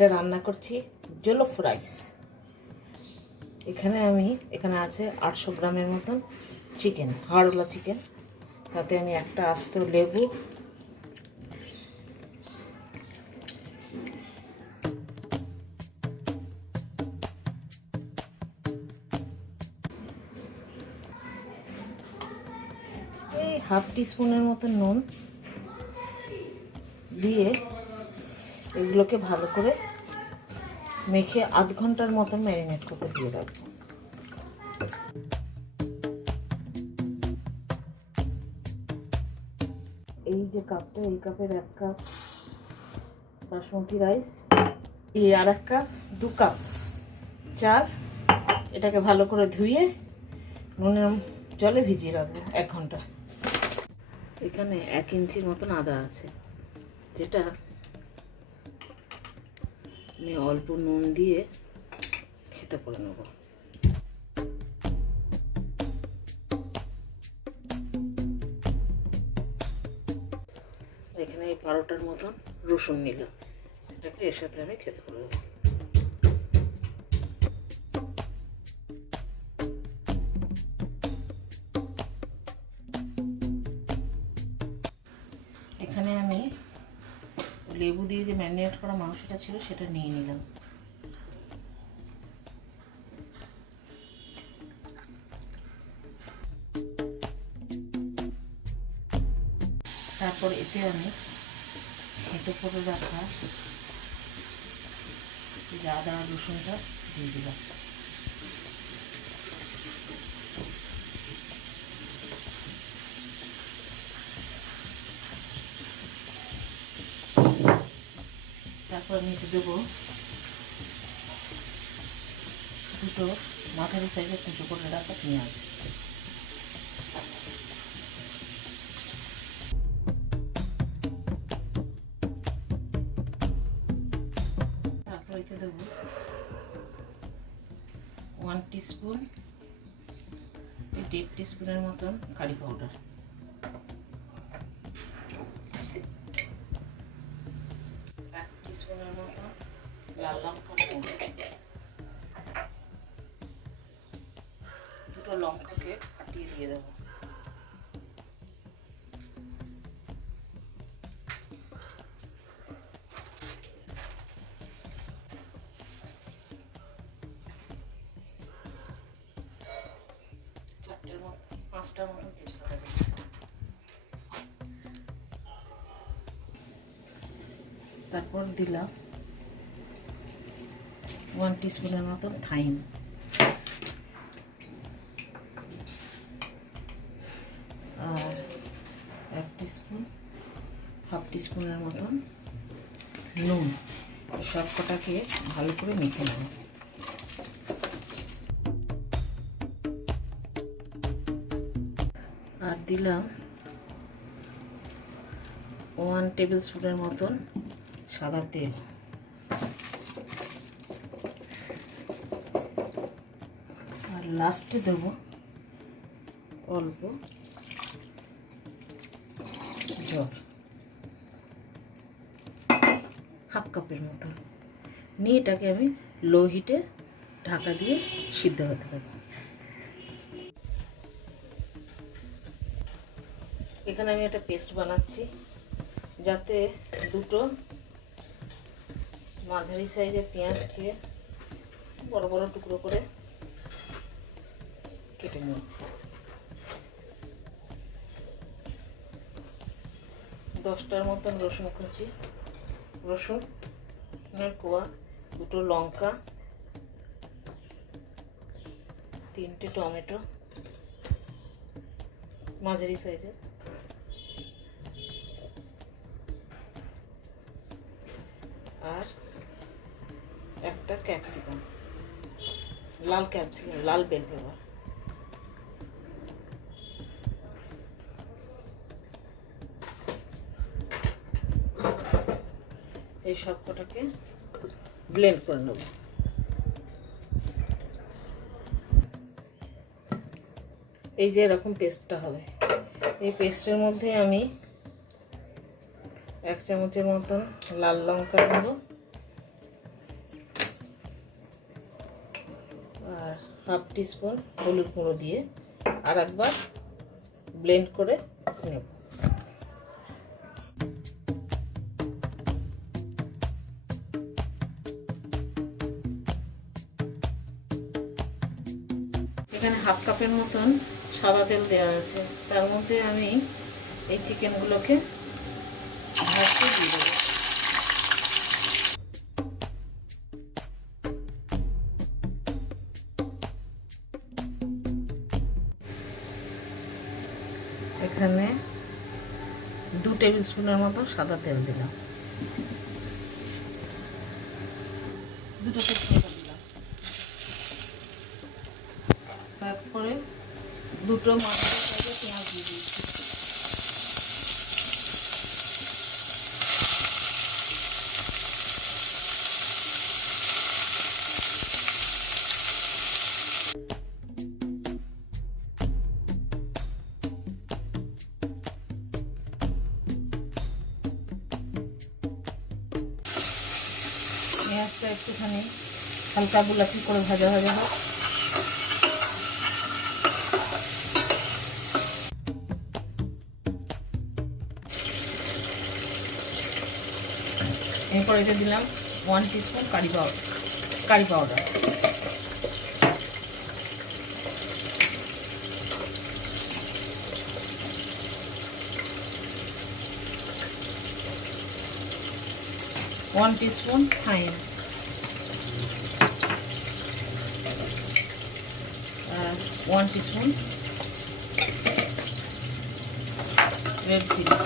এটা রান্না করছি জলফ রাইস। এখানে আছে 800 গ্রামের মতন চিকেন, হাড়ওয়ালা চিকেন। তাতে আমি একটা আস্ত লেবু, এই হাফ টিস্পুনের মতন নুন দিয়ে এগুলোকে ভালো করে মেখে আধ ঘন্টার মতন ম্যারিনেট করতে দিয়ে রাখবো। এই যে কাপটা, এই কাপের 1 কাপ বাসমতি রাইস, এই আর 1 কাপ, 2 কাপ চাল। এটাকে ভালো করে ধুয়ে নুনের জলে ভিজিয়ে রাখবো 1 ঘন্টা। এখানে 1 ইঞ্চির মতন আদা আছে, যেটা আমি অল্প নুন দিয়ে খেতে করে নেব। এখানে এই 12টার মতন রসুন নিলাম, এটাকে এর সাথে আমি খেতে করে দেবো। এখানে আমি লেবু দিয়ে যে ম্যারিনেট করা মাংসটা ছিল সেটা নিয়ে নিলাম। তারপর এতে আমি হেঁটে করে রাখা আদা রসুনটা দিয়ে দিলাম। তারপর আমি দেবো 2টো মাঝারি সাইজের কুচো করে রাখা পেঁয়াজ। তারপর এতে দেবো 1 টিস্পুন, 1.5 টিস্পুনের মতন কারি পাউডার, 1 টিস্পুনের মতন লাল লঙ্কার গুঁড়ো, 2টো লঙ্কাকে ফাটিয়ে দিয়ে দেবো। পাঁচটার মতন তেজপাতা দিই। তারপর দিলাম 1 টিস্পুনের মতন থাইম, আর 1 টিস্পুন, হাফ টিস্পুনের মতন নুন। সব কটাকে ভালো করে মেখে নেব। আর দিলাম 1 টেবিল স্পুনের মতন সাদা তেল। আর লাস্টে দেব অল্প জল, হাফ কাপের মতো নিয়ে এটাকে আমি লো হিটে ঢাকা দিয়ে সিদ্ধ হতে দেবো। এখানে আমি একটা পেস্ট বানাচ্ছি, যাতে 2টো মাঝারি সাইজের পেঁয়াজকে বড় বড় টুকরো করে কেটে নিয়েছি। 10টার মতন রসুন কুচি, রসুনের কোয়া, 2টো লঙ্কা, 3টে টমেটো মাঝারি সাইজের, আর একটা ক্যাপসিকাম, লাল ক্যাপসিকাম, লাল বেল পেপার। এই সব কটাকে ব্লেন্ড করে নেব। এই যে এরকম পেস্টটা হবে, এই পেস্টের মধ্যে আমি 1 চামচের মতন লাল লঙ্কার গুঁড়ো, হাফ টিস্পুন হলুদ গুঁড়ো দিয়ে আর একবার ব্লেন্ড করে নেব। এখানে হাফ কাপের মতন সাদা তেল দেওয়া আছে, তার মধ্যে আমি এই চিকেনগুলোকে ভাজতে দিয়ে দেবো। এখানে 2 টেবিল স্পুনের মতো সাদা তেল দিলাম, দুটো তেজপাতা দিলাম, তারপরে দুটো মাঝারি সাইজের পেঁয়াজ দিয়ে দিয়েছি। পেঁয়াজটা একটুখানি হালকা গোলাপি করে ভাজা ভাজা হোক। এরপর এটা দিলাম 1 teaspoon curry powder. One teaspoon thyme, আর 1 টিস্পুন রেড চিলি।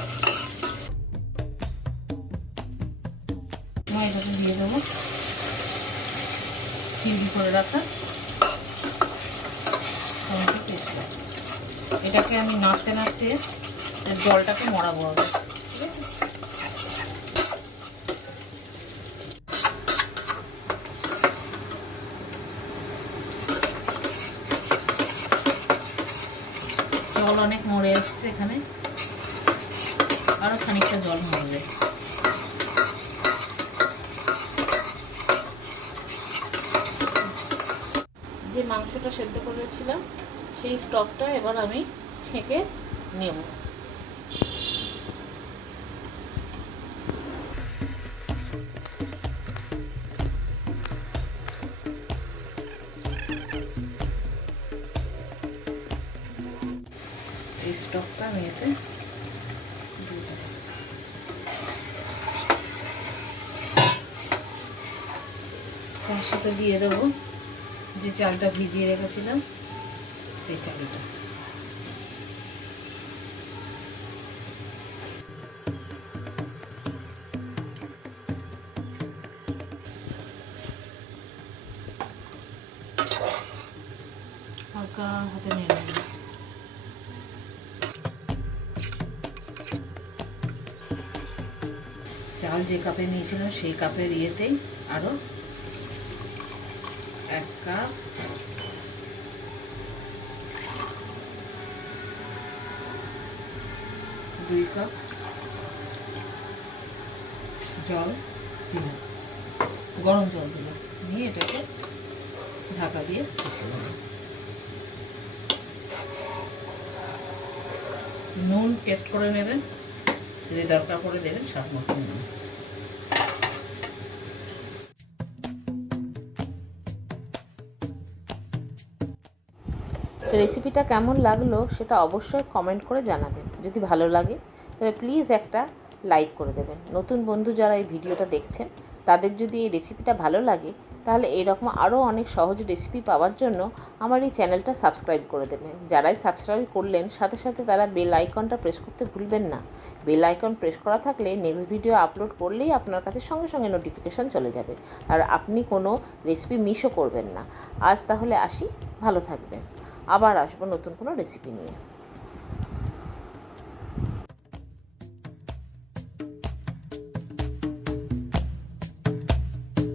এটাকে দিয়ে দেবো চিলি করে রাখা টমেটো পেস্ট। এটাকে আমি নাড়তে নাড়তে জলটাকে মরাবো আগে, ঠিক আছে? জল অনেক মরে আসছে, এখানে আরো খানিকটা জল মরবে। যে মাংসটা সেদ্ধ করেছিলাম সেই স্টকটা এবার আমি ছেঁকে নেব। এই স্টকটা আমি এতে তার সাথে দিয়ে দেবো যে চালটা ভিজিয়ে রেখেছিলাম সেই চালটা। হালকা হাতে নেড়ে নেব। চাল যে কাপে নিয়েছিলাম সেই কাপের ইয়েতেই আরো 1 কাপ দুই কাপ জল দিলাম, গরম জল দিলাম, নিয়ে এটাকে ঢাকা দিয়ে নুন টেস্ট করে নেবেন, যদি দরকার পড়ে দেবেন স্বাদ মতো নুন। রেসিপিটা কেমন লাগলো সেটা অবশ্যই কমেন্ট করে জানাবেন। যদি ভালো লাগে তবে প্লিজ একটা লাইক করে দেবেন। নতুন বন্ধু যারা এই ভিডিওটা দেখছেন তাদের যদি এই রেসিপিটা ভালো লাগে তাহলে এইরকম আরও অনেক সহজ রেসিপি পাওয়ার জন্য আমার এই চ্যানেলটা সাবস্ক্রাইব করে দেবেন। যারাই সাবস্ক্রাইব করলেন সাথে সাথে তারা বেল আইকনটা প্রেস করতে ভুলবেন না। বেল আইকন প্রেস করা থাকলে নেক্সট ভিডিও আপলোড করলেই আপনার কাছে সঙ্গে সঙ্গে নোটিফিকেশান চলে যাবে, আর আপনি কোনো রেসিপি মিসও করবেন না। আজ তাহলে আসি, ভালো থাকবেন। আবার আসবো নতুন কোনো রেসিপি নিয়ে।